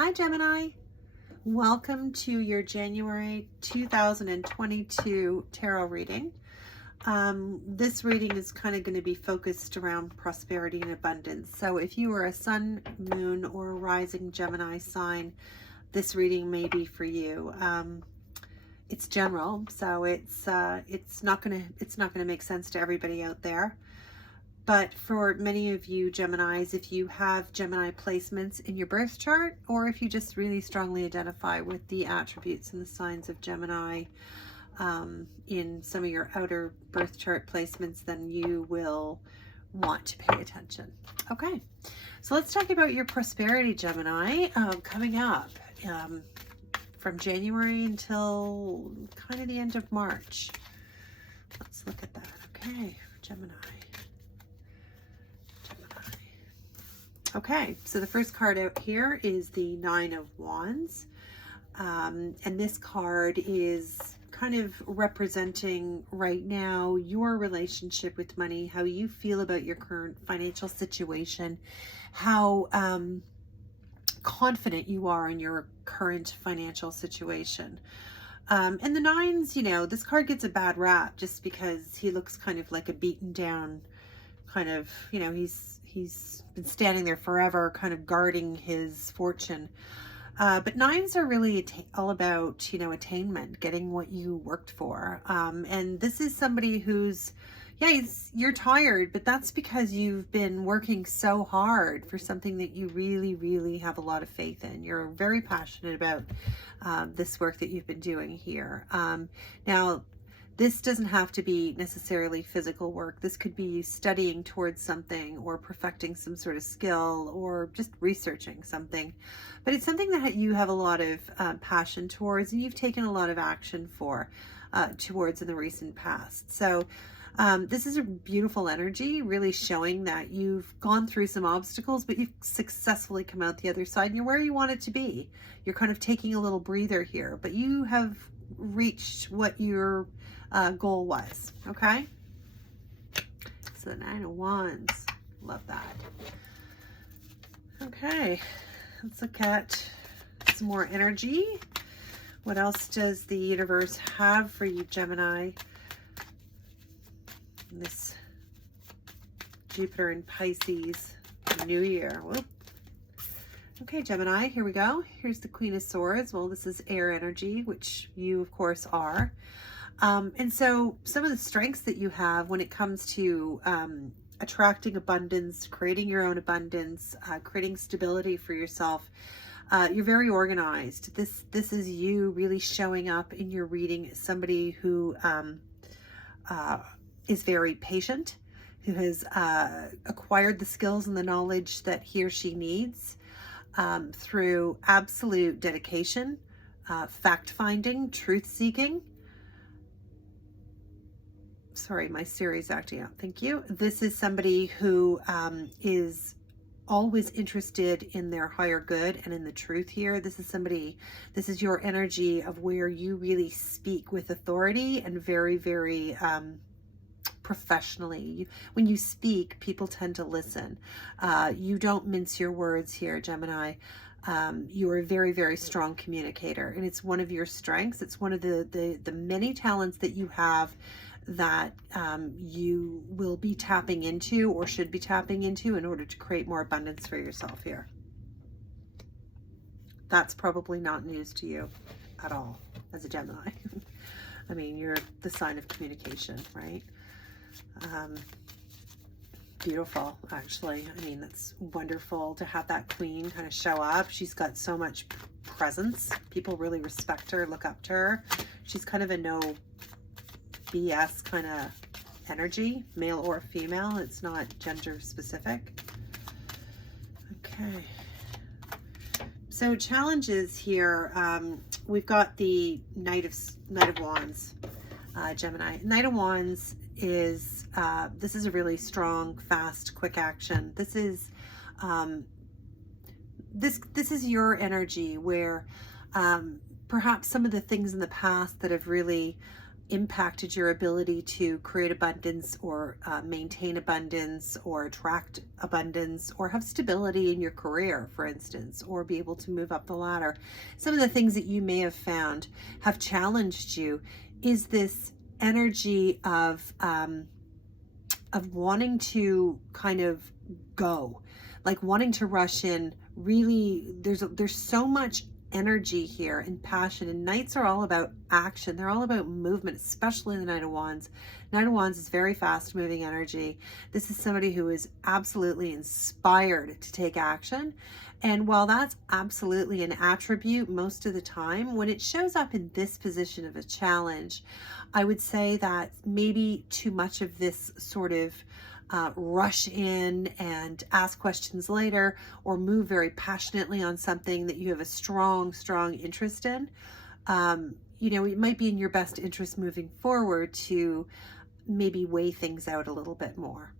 Hi Gemini, welcome to your January 2022 tarot reading. This reading is kind of going to be focused around prosperity and abundance. So if you are a sun, moon, or rising Gemini sign, this reading may be for you. It's general, so it's not gonna make sense to everybody out there. But for many of you Geminis, if you have Gemini placements in your birth chart, or if you just really strongly identify with the attributes and the signs of Gemini in some of your outer birth chart placements, then you will want to pay attention. Okay, so let's talk about your prosperity, Gemini, coming up from January until kind of the end of March. Let's look at that. Okay, Gemini. Okay, so the first card out here is the Nine of Wands. And this card is kind of representing right now your relationship with money, how you feel about your current financial situation, how confident you are in your current financial situation. And the nines, you know, this card gets a bad rap just because he looks kind of like a beaten down kind of, you know, he's been standing there forever kind of guarding his fortune. But nines are really all about, you know, attainment, getting what you worked for. And this is somebody who's, yeah, you're tired, but that's because you've been working so hard for something that you really, really have a lot of faith in. You're very passionate about this work that you've been doing here. Now, this doesn't have to be necessarily physical work. This could be studying towards something or perfecting some sort of skill or just researching something. But it's something that you have a lot of passion towards and you've taken a lot of action for towards in the recent past. So this is a beautiful energy, really showing that you've gone through some obstacles, but you've successfully come out the other side and you're where you want it to be. You're kind of taking a little breather here, but you have reached what your goal was. Okay, so the Nine of Wands, love that. Okay, let's look at some more energy. What else does the universe have for you, Gemini? This Jupiter and Pisces new year. Whoop. Okay, Gemini, here we go. Here's the Queen of Swords. Well, this is air energy, which you of course are. And so some of the strengths that you have when it comes to attracting abundance, creating your own abundance, creating stability for yourself, you're very organized. This is you really showing up in your reading as somebody who is very patient, who has acquired the skills and the knowledge that he or she needs through absolute dedication, fact-finding, truth-seeking. Sorry, my Siri's acting out. Thank you. This is somebody who is always interested in their higher good and in the truth here. This is your energy of where you really speak with authority and very, very professionally. When you speak, people tend to listen. You don't mince your words here, Gemini. You are a very, very strong communicator, and it's one of your strengths. It's one of the many talents that you have that you will be tapping into or should be tapping into in order to create more abundance for yourself here. That's probably not news to you at all as a Gemini. I mean, you're the sign of communication, right? Beautiful, actually. I mean, that's wonderful to have that queen kind of show up. She's got so much presence. People really respect her, look up to her. She's kind of a no BS kind of energy, male or female. It's not gender specific. Okay. So challenges here. We've got the Knight of Wands, Gemini. Knight of Wands is this is a really strong, fast, quick action. This is this is your energy where perhaps some of the things in the past that have really impacted your ability to create abundance or maintain abundance or attract abundance or have stability in your career, for instance, or be able to move up the ladder. Some of the things that you may have found have challenged you is this energy of wanting to kind of go, like wanting to rush in. Really, there's so much energy here and passion, and Knights are all about action. They're all about movement, especially the Knight of Wands. Knight of Wands is very fast moving energy. This is somebody who is absolutely inspired to take action. And while that's absolutely an attribute most of the time, when it shows up in this position of a challenge, I would say that maybe too much of this sort of rush in and ask questions later, or move very passionately on something that you have a strong interest in. You know, it might be in your best interest moving forward to maybe weigh things out a little bit more.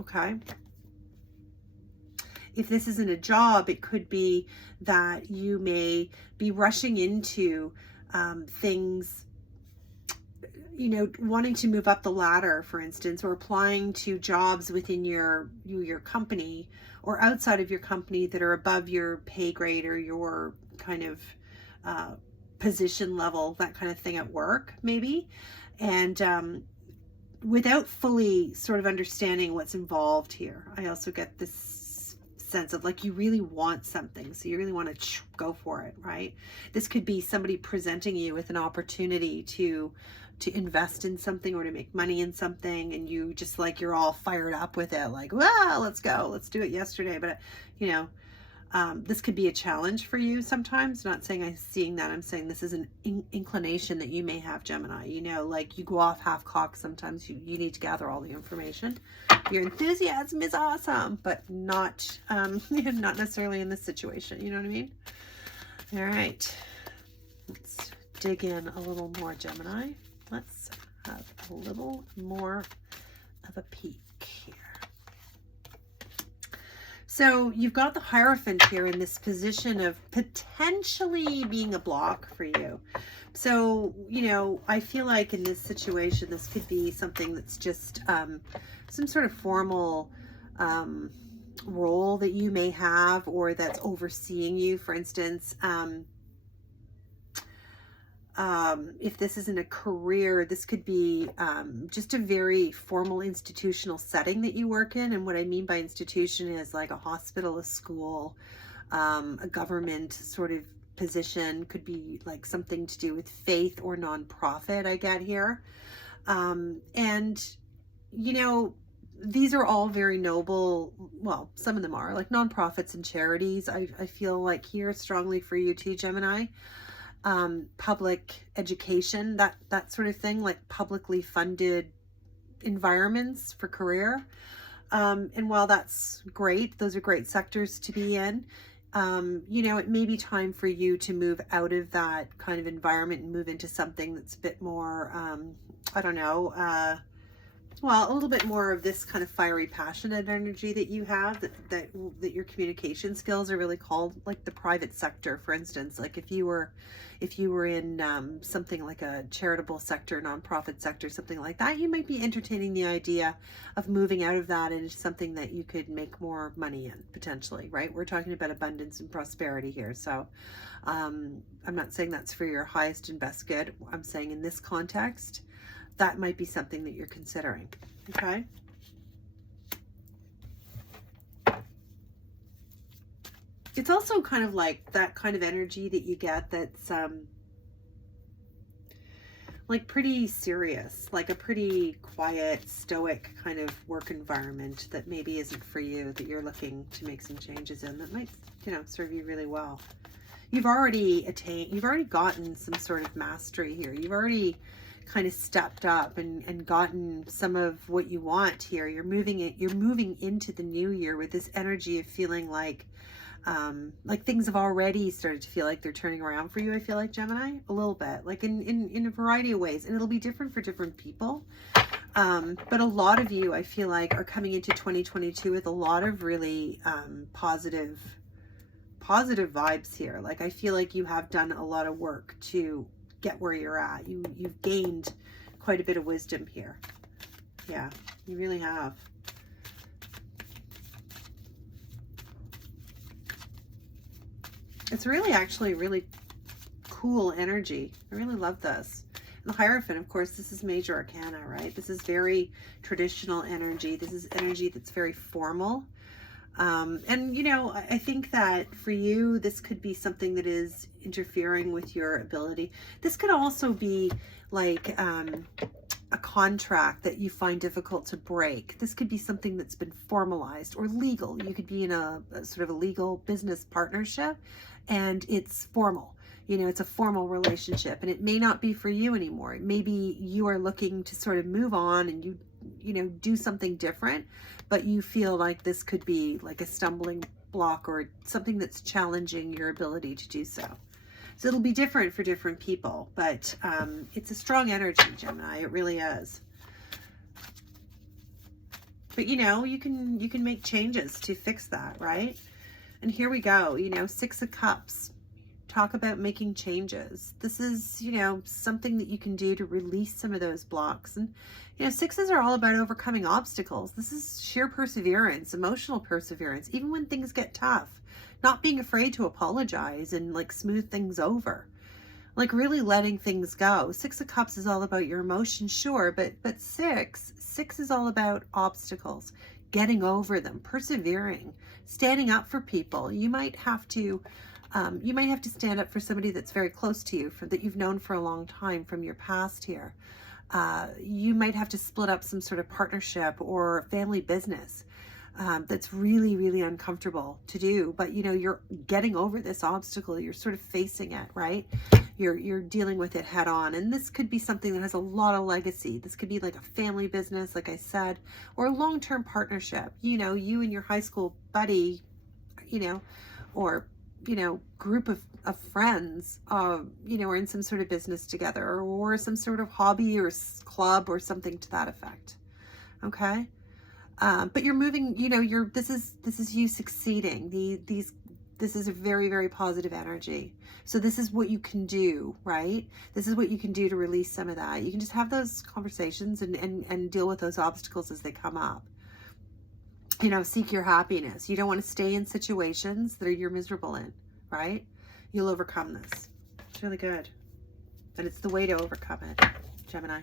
Okay. If this isn't a job, it could be that you may be rushing into things, you know, wanting to move up the ladder, for instance, or applying to jobs within your company or outside of your company that are above your pay grade or your kind of position level, that kind of thing at work, maybe. And without fully sort of understanding what's involved here, I also get this sense of like you really want something, so you really want to go for it, right? This could be somebody presenting you with an opportunity to invest in something or to make money in something, and you just like, you're all fired up with it, like, well, let's go, let's do it yesterday. But you know, this could be a challenge for you sometimes. Not saying I'm seeing that, I'm saying this is an inclination that you may have, Gemini. You know, like you go off half-cocked sometimes. You need to gather all the information. Your enthusiasm is awesome, but not not necessarily in this situation, you know what I mean? All right, let's dig in a little more, Gemini. Let's have a little more of a peek here. So you've got the Hierophant here in this position of potentially being a block for you. So, you know, I feel like in this situation, this could be something that's just some sort of formal role that you may have, or that's overseeing you, for instance. If this isn't a career, this could be just a very formal institutional setting that you work in. And what I mean by institution is like a hospital, a school, a government sort of position. Could be like something to do with faith or nonprofit, I get here. And, you know, these are all very noble. Well, some of them are like nonprofits and charities. I feel like here strongly for you too, Gemini. Public education, that sort of thing, like publicly funded environments for career. And while that's great, those are great sectors to be in, you know, it may be time for you to move out of that kind of environment and move into something that's a bit more, I don't know, well, a little bit more of this kind of fiery, passionate energy that you have, that your communication skills are really called, like the private sector, for instance. Like if you were in something like a charitable sector, nonprofit sector, something like that, you might be entertaining the idea of moving out of that into something that you could make more money in, potentially, right? We're talking about abundance and prosperity here. So I'm not saying that's for your highest and best good. I'm saying in this context, that might be something that you're considering. Okay. It's also kind of like that kind of energy that you get that's like pretty serious, like a pretty quiet, stoic kind of work environment that maybe isn't for you, that you're looking to make some changes in, that might, you know, serve you really well. You've already gotten some sort of mastery here. You've already kind of stepped up and gotten some of what you want here. You're moving into the new year with this energy of feeling like things have already started to feel like they're turning around for you. I feel like, Gemini, a little bit, like in a variety of ways, and it'll be different for different people. But a lot of you, I feel like, are coming into 2022 with a lot of really positive vibes here. Like I feel like you have done a lot of work to get where you're at. You've gained quite a bit of wisdom here. Yeah, you really have. It's really actually really cool energy. I really love this. And the Hierophant, of course, this is major arcana, right? This is very traditional energy. This is energy that's very formal. And, you know, I think that for you, this could be something that is interfering with your ability. This could also be like a contract that you find difficult to break. This could be something that's been formalized or legal. You could be in a sort of a legal business partnership and it's formal. You know, it's a formal relationship and it may not be for you anymore. Maybe you are looking to sort of move on and you know, do something different, but you feel like this could be like a stumbling block or something that's challenging your ability to do so. So it'll be different for different people, but it's a strong energy, Gemini. It really is. But you know, you can make changes to fix that, right? And here we go, you know, 6 of Cups. Talk about making changes. This is, you know, something that you can do to release some of those blocks. And, you know, 6s are all about overcoming obstacles. This is sheer perseverance, emotional perseverance, even when things get tough. Not being afraid to apologize and like smooth things over. Like really letting things go. 6 of Cups is all about your emotions, sure, but 6 is all about obstacles, getting over them, persevering, standing up for people. You might have to stand up for somebody that's very close to you, that you've known for a long time from your past here. You might have to split up some sort of partnership or family business that's really, really uncomfortable to do. But, you know, you're getting over this obstacle. You're sort of facing it, right? You're dealing with it head on. And this could be something that has a lot of legacy. This could be like a family business, like I said, or a long-term partnership. You know, you and your high school buddy, you know, or you know, group of friends, you know, are in some sort of business together or some sort of hobby or club or something to that effect. Okay. But you're moving, you know, this is you succeeding. This is a very, very positive energy. So this is what you can do, right? This is what you can do to release some of that. You can just have those conversations and deal with those obstacles as they come up. You know, seek your happiness. You don't want to stay in situations that you're miserable in, right? You'll overcome this. It's really good. And it's the way to overcome it, Gemini.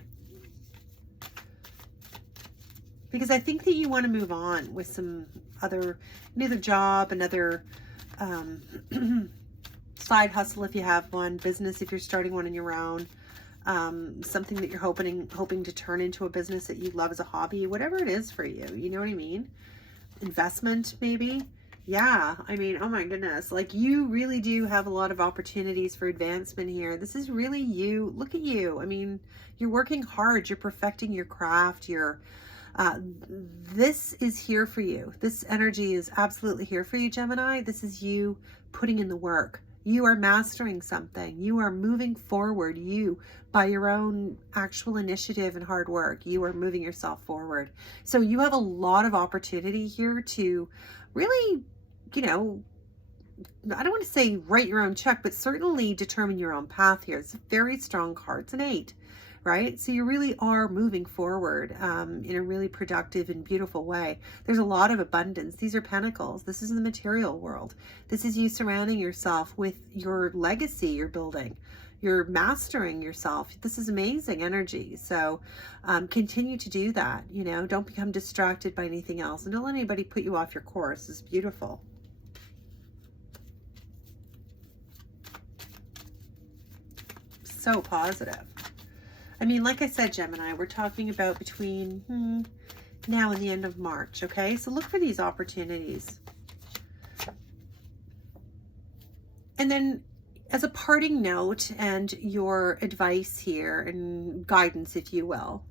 Because I think that you want to move on with some another job, another side hustle if you have one, business if you're starting one on your own, something that you're hoping to turn into a business that you love as a hobby, whatever it is for you. You know what I mean? Investment, maybe. Yeah, I mean, oh my goodness, like you really do have a lot of opportunities for advancement here. This is really you. Look at you. I mean, you're working hard. You're perfecting your craft. This is here for you. This energy is absolutely here for you, Gemini. This is you putting in the work. You are mastering something. You are moving forward. You, by your own actual initiative and hard work, you are moving yourself forward. So you have a lot of opportunity here to really, you know, I don't want to say write your own check, but certainly determine your own path here. It's a very strong card. It's an 8, right? So you really are moving forward in a really productive and beautiful way. There's a lot of abundance. These are pentacles. This is the material world. This is you surrounding yourself with your legacy you're building. You're mastering yourself. This is amazing energy. So continue to do that. You know, don't become distracted by anything else. And don't let anybody put you off your course. It's beautiful. So positive. I mean, like I said, Gemini, we're talking about between now and the end of March, okay? So look for these opportunities. And then as a parting note and your advice here and guidance, if you will,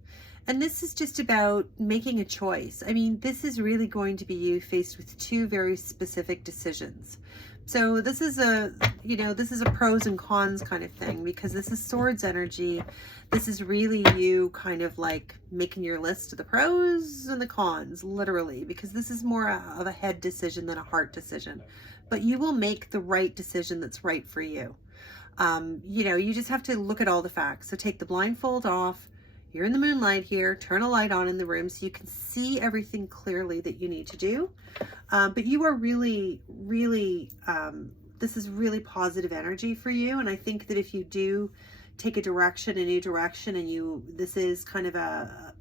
and this is just about making a choice. I mean, this is really going to be you faced with 2 very specific decisions. So this is a, you know, this is a pros and cons kind of thing, because this is swords energy. This is really you kind of like making your list of the pros and the cons, literally, because this is more of a head decision than a heart decision. But you will make the right decision that's right for you. You know, you just have to look at all the facts. So take the blindfold off, You're in the moonlight here. Turn a light on in the room so you can see everything clearly that you need to do. But you are really, this is really positive energy for you. And I think that if you do take a new direction, and this is kind of a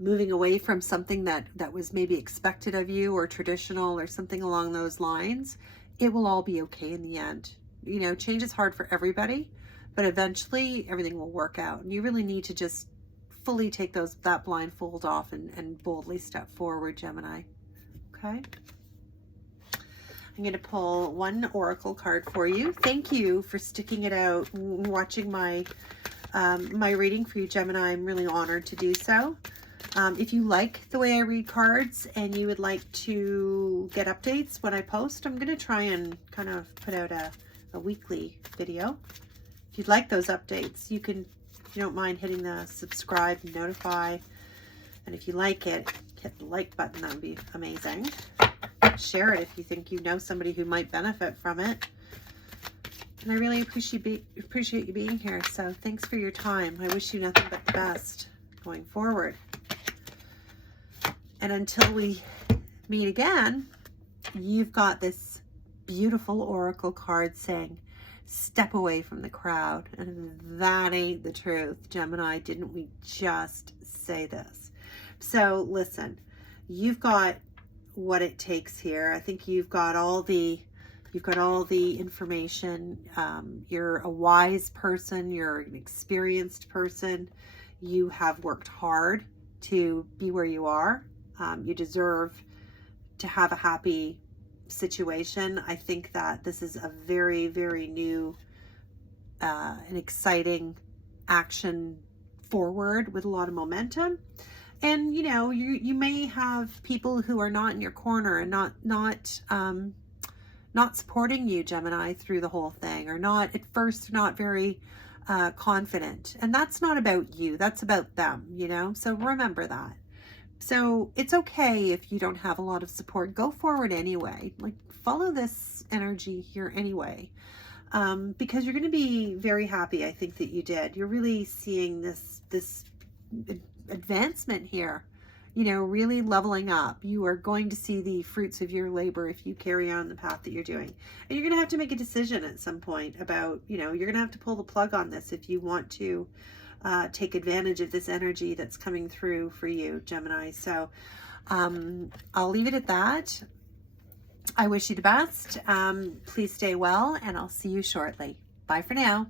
moving away from something that was maybe expected of you or traditional or something along those lines, it will all be okay in the end. You know, change is hard for everybody, but eventually everything will work out. And you really need to just fully take that blindfold off and boldly step forward, Gemini. Okay. I'm going to pull one oracle card for you. Thank you for sticking it out and watching my reading for you, Gemini. I'm really honored to do so. If you like the way I read cards and you would like to get updates when I post, I'm going to try and kind of put out a weekly video. If you'd like those updates, you can, if you don't mind, hitting the subscribe and notify. And if you like it, hit the like button. That would be amazing. Share it if you think you know somebody who might benefit from it. And I really appreciate you being here. So thanks for your time. I wish you nothing but the best going forward. And until we meet again, you've got this beautiful oracle card saying, step away from the crowd. And that ain't the truth, Gemini. Didn't we just say this? So listen, you've got what it takes here. I think you've got all the information. You're a wise person. You're an experienced person. You have worked hard to be where you are. You deserve to have a happy situation. I think that this is a very, very new and exciting action forward with a lot of momentum. And you know, you may have people who are not in your corner and not supporting you, Gemini, through the whole thing, or not at first not very confident. And that's not about you, that's about them, you know. So remember that. So it's okay if you don't have a lot of support. Go forward anyway. Like, follow this energy here anyway, because you're going to be very happy. I think that you did. You're really seeing this advancement here. You know, really leveling up. You are going to see the fruits of your labor if you carry on the path that you're doing. And you're going to have to make a decision at some point about, you know, you're going to have to pull the plug on this if you want to take advantage of this energy that's coming through for you, Gemini. So I'll leave it at that. I wish you the best. Please stay well, and I'll see you shortly. Bye for now.